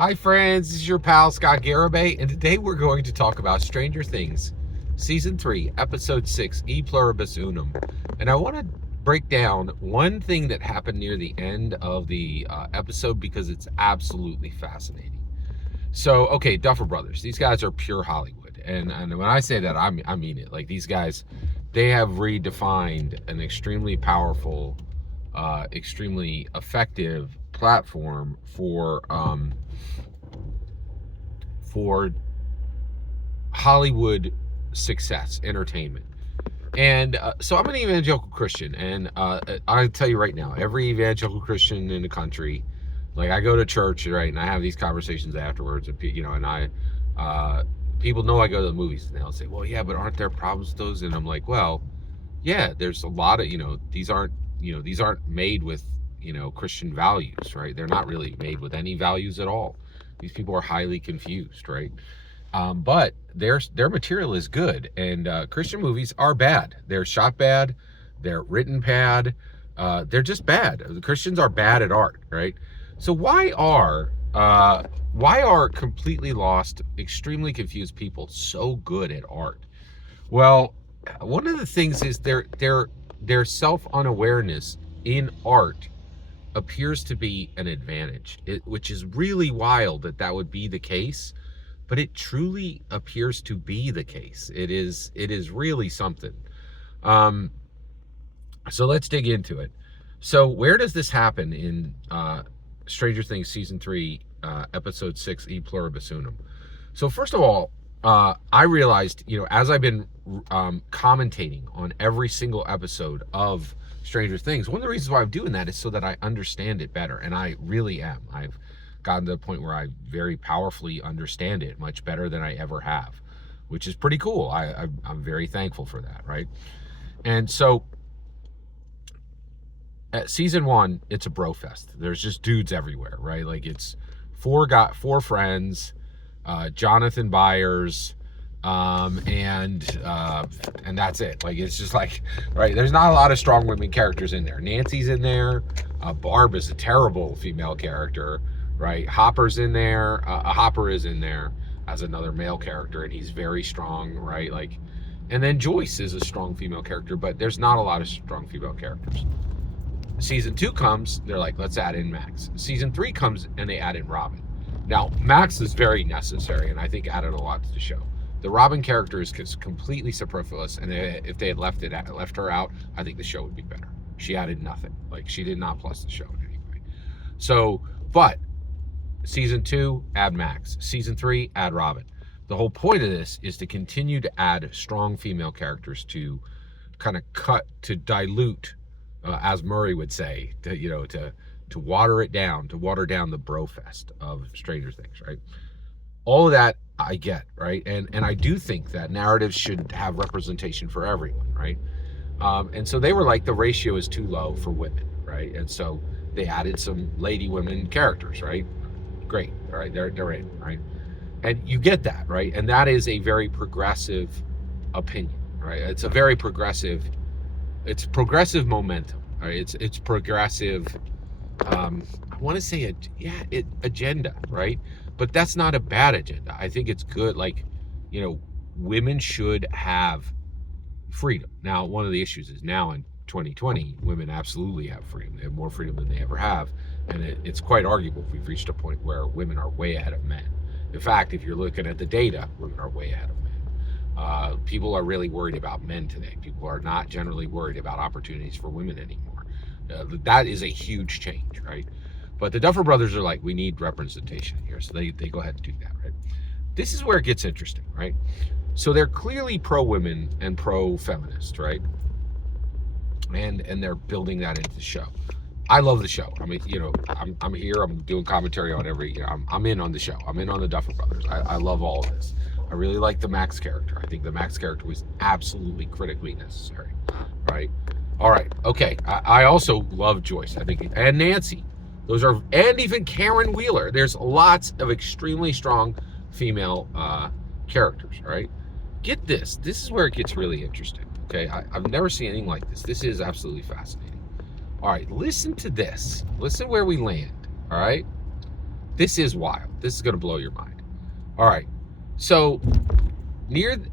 Hi friends, this is your pal Scott Garibay, and today we're going to talk about Stranger Things, Season 3, Episode 6, E Pluribus Unum. And I want to break down one thing that happened near the end of the episode because it's absolutely fascinating. So, okay, Duffer Brothers, these guys are pure Hollywood. And when I say that, I mean it. Like, these guys, they have redefined an extremely powerful, extremely effective platform for Hollywood success, entertainment. And so I'm an evangelical Christian, and I'll tell you right now, every evangelical Christian in the country, like I go to church, right, and I have these conversations afterwards, and people know I go to the movies, and they'll say, well, yeah, but aren't there problems with those? And I'm like, well, yeah, there's a lot of, these aren't made with, Christian values, right? They're not really made with any values at all. These people are highly confused, right? But their material is good, and Christian movies are bad. They're shot bad, they're written bad, they're just bad. The Christians are bad at art, right? So why are completely lost, extremely confused people so good at art? Well, one of the things is their self-unawareness in art appears to be an advantage, which is really wild that would be the case, but it truly appears to be the case. It is really something. So let's dig into it. So where does this happen in Stranger Things Season 3, Episode 6, E Pluribus Unum? So first of all, I realized, as I've been commentating on every single episode of Stranger Things, one of the reasons why I'm doing that is so that I understand it better, and I really am. I've gotten to the point where I very powerfully understand it much better than I ever have, which is pretty cool. I'm very thankful for that, right? And so at Season 1, it's a bro fest. There's just dudes everywhere, right? Like it's four friends, Jonathan Byers, and that's it. Like it's just like, right, there's not a lot of strong women characters in there. Nancy's in there, Barb is a terrible female character, right? Hopper's in there, Hopper is in there as another male character, and he's very strong, right? Like, and then Joyce is a strong female character, but there's not a lot of strong female characters. Season 2 comes, they're like, let's add in Max. Season 3 comes, and they add in Robin. Now, Max is very necessary, and I think added a lot to the show. The Robin character is completely superfluous, and if they had left her out, I think the show would be better. She added nothing. Like, she did not plus the show in any way. So, but Season 2, add Max. Season 3, add Robin. The whole point of this is to continue to add strong female characters to kind of dilute, as Murray would say, to water it down, to water down the brofest of Stranger Things, right? All of that I get, right? And I do think that narratives should have representation for everyone, right? And so they were like, the ratio is too low for women, right? And so they added some lady women characters, right? Great, all right, they're in, right? And you get that, right? And that is a very progressive opinion, right? It's a very progressive, it's progressive momentum, right? It's progressive, I want to say agenda, right? But that's not a bad agenda. I think it's good. Like, women should have freedom. Now, one of the issues is now in 2020, women absolutely have freedom. They have more freedom than they ever have. And it's quite arguable if we've reached a point where women are way ahead of men. In fact, if you're looking at the data, women are way ahead of men. People are really worried about men today. People are not generally worried about opportunities for women anymore. That is a huge change, right? But the Duffer Brothers are like, we need representation here. So they go ahead and do that, right? This is where it gets interesting, right? So they're clearly pro-women and pro-feminist, right? And they're building that into the show. I love the show. I mean, I'm here. I'm doing commentary on every. I'm in on the show. I'm in on the Duffer Brothers. I love all of this. I really like the Max character. I think the Max character was absolutely critically necessary, right? All right, okay. I also love Joyce. I think, and Nancy. And even Karen Wheeler. There's lots of extremely strong female characters, right? Get this. This is where it gets really interesting. Okay, I've never seen anything like this. This is absolutely fascinating. All right, listen to this. Listen where we land. All right. This is wild. This is going to blow your mind. All right. So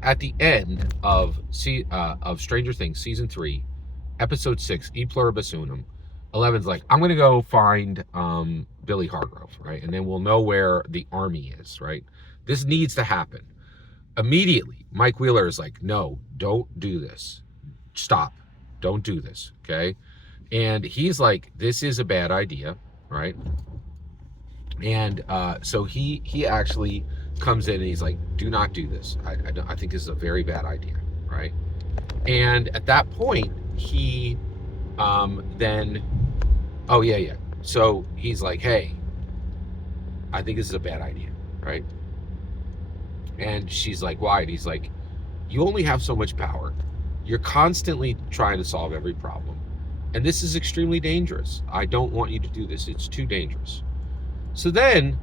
at the end of Stranger Things season 3, episode 6, E Pluribus Unum, Eleven's like, I'm going to go find Billy Hargrove, right? And then we'll know where the army is, right? This needs to happen. Immediately, Mike Wheeler is like, no, don't do this. Stop. Don't do this, okay? And he's like, this is a bad idea, right? And so he actually comes in and he's like, do not do this. I think this is a very bad idea, right? And at that point, he then, oh yeah. So he's like, hey, I think this is a bad idea, right? And she's like, why? And he's like, you only have so much power. You're constantly trying to solve every problem. And this is extremely dangerous. I don't want you to do this. It's too dangerous. So then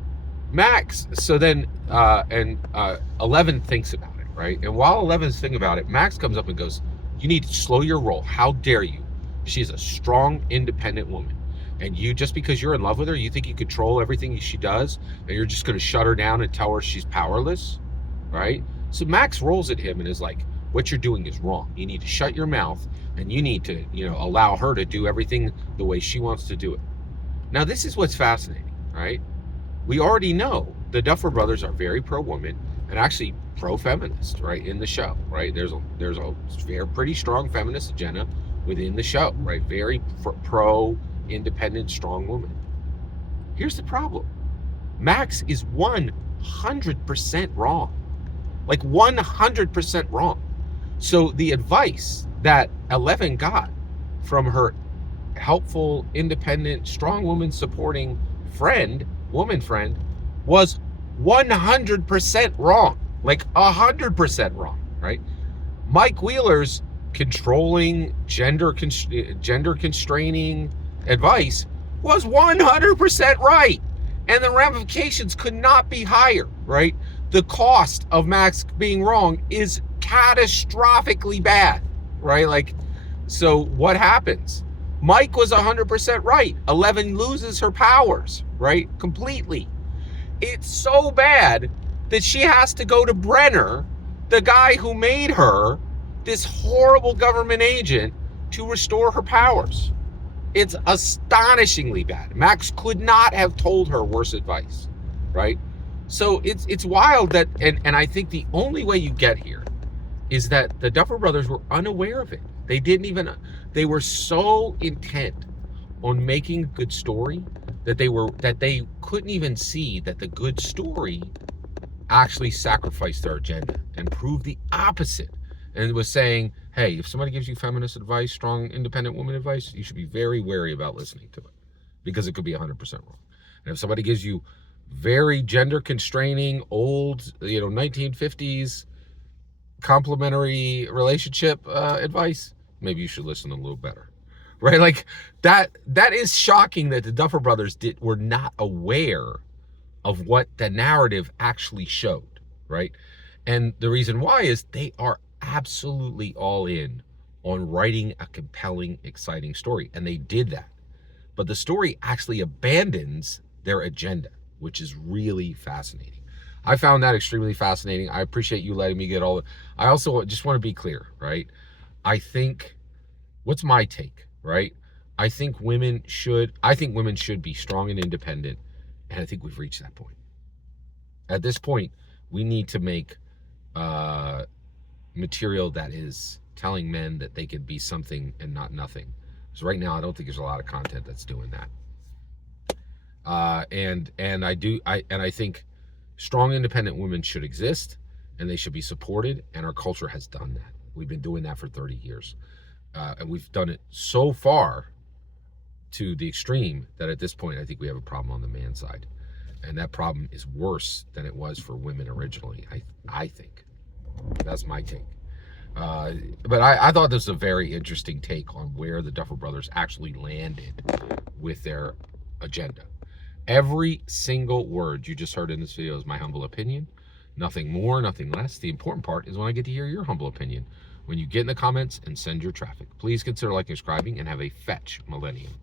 Eleven thinks about it, right? And while Eleven's thinking about it, Max comes up and goes, you need to slow your roll. How dare you? She's a strong, independent woman. And you, just because you're in love with her, you think you control everything she does, and you're just going to shut her down and tell her she's powerless, right? So Max rolls at him and is like, what you're doing is wrong. You need to shut your mouth, and you need to, allow her to do everything the way she wants to do it. Now, this is what's fascinating, right? We already know the Duffer Brothers are very pro-woman and actually pro-feminist, right, in the show, right? There's a very pretty strong feminist agenda within the show, right? Very pro-independent, strong woman. Here's the problem. Max is 100% wrong. Like 100% wrong. So the advice that Eleven got from her helpful, independent, strong woman supporting woman friend, was 100% wrong. Like 100% wrong, right? Mike Wheeler's controlling, gender constraining advice was 100% right. And the ramifications could not be higher, right? The cost of Max being wrong is catastrophically bad, right? Like, so what happens? Mike was 100% right. Eleven loses her powers, right? Completely. It's so bad that she has to go to Brenner, the guy who made her this horrible government agent, to restore her powers. It's astonishingly bad. Max could not have told her worse advice, right? So it's wild that, and I think the only way you get here is that the Duffer Brothers were unaware of it. They were so intent on making a good story that they couldn't even see that the good story actually sacrificed their agenda and proved the opposite. And it was saying, hey, if somebody gives you feminist advice, strong, independent woman advice, you should be very wary about listening to it because it could be 100% wrong. And if somebody gives you very gender constraining, old, 1950s complementary relationship advice, maybe you should listen a little better, right? Like that is shocking that the Duffer Brothers were not aware of what the narrative actually showed, right? And the reason why is they are absolutely all in on writing a compelling, exciting story. And they did that. But the story actually abandons their agenda, which is really fascinating. I found that extremely fascinating. I appreciate you letting me get all. I also just want to be clear, right? I think, what's my take, right? I think women should be strong and independent. And I think we've reached that point. At this point, we need to make material that is telling men that they can be something and not nothing. So right now, I don't think there's a lot of content that's doing that. And I think strong, independent women should exist, and they should be supported. And our culture has done that. We've been doing that for 30 years, and we've done it so far to the extreme that at this point, I think we have a problem on the man side, and that problem is worse than it was for women originally. I think that's my take. But I thought this was a very interesting take on where the Duffer Brothers actually landed with their agenda. Every single word you just heard in this video is my humble opinion. Nothing more, nothing less. The important part is when I get to hear your humble opinion. When you get in the comments and send your traffic. Please consider liking and subscribing, and have a fetch millennium.